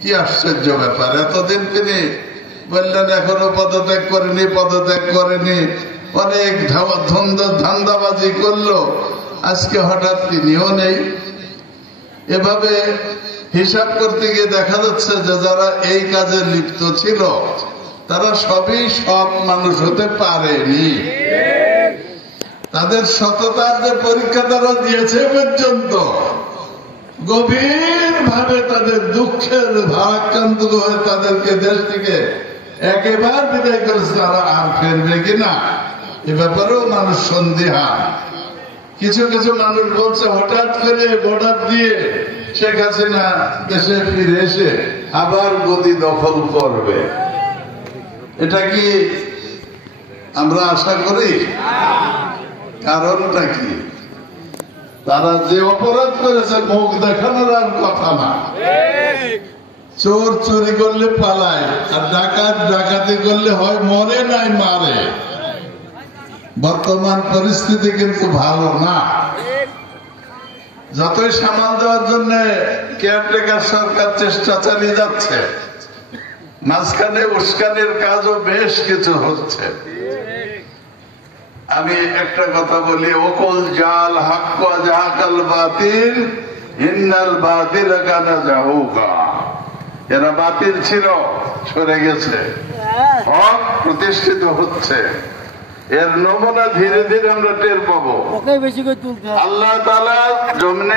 কি আশ্চর্য ব্যাপার, এতদিন তিনি বললেন এখনো পদত্যাগ করেনি, অনেক ধান্দাবাজি করলো, আজকে হঠাৎ তিনিও নেই। এভাবে হিসাব করতে গিয়ে দেখা যাচ্ছে যে যারা এই কাজে লিপ্ত ছিল তারা সবই সৎ মানুষ হতে পারেনি। তাদের সততার যে পরীক্ষা তারা দিয়েছে পর্যন্ত গভীর ভাবে তাদের দুঃখের ভারাক্রান্ত হয়ে তাদেরকে দেশ থেকে একেবারে বিদায় করেছে। তারা আর ফিরবে কিনা এ ব্যাপারেও মানুষ সন্দিহান। কিছু কিছু মানুষ বলছে হঠাৎ করে বর্ডার দিয়ে শেখ হাসিনা দেশে ফিরে এসে আবার গদি দখল করবে। এটা কি আমরা আশা করি? কারণটা কি? তারা যে অপরাধ করেছে মুখ দেখানোর আর কথা না। চোর চুরি করলে পালায়, আর ডাকাত ডাকাতি করলে হয় মরে নাই মারে। বর্তমান পরিস্থিতি কিন্তু ভালো না। যতই সামাল দেওয়ার জন্য কেয়ারটেকার সরকার চেষ্টা চালিয়ে যাচ্ছে, মাঝখানে উস্কানির কাজও বেশ কিছু হচ্ছে। আমি একটা কথা বলি, ওকুল জাল হাক্ক জাহাকাল বাতিল ইন্নাল বাতিল কানা জাহুকা। এরা বাতিল ছিল, সরে গেছে, হক প্রতিষ্ঠিত হচ্ছে। এর নমুনা ধীরে ধীরে আমরা টের পাবো। আল্লাহ তাআলা জমিনে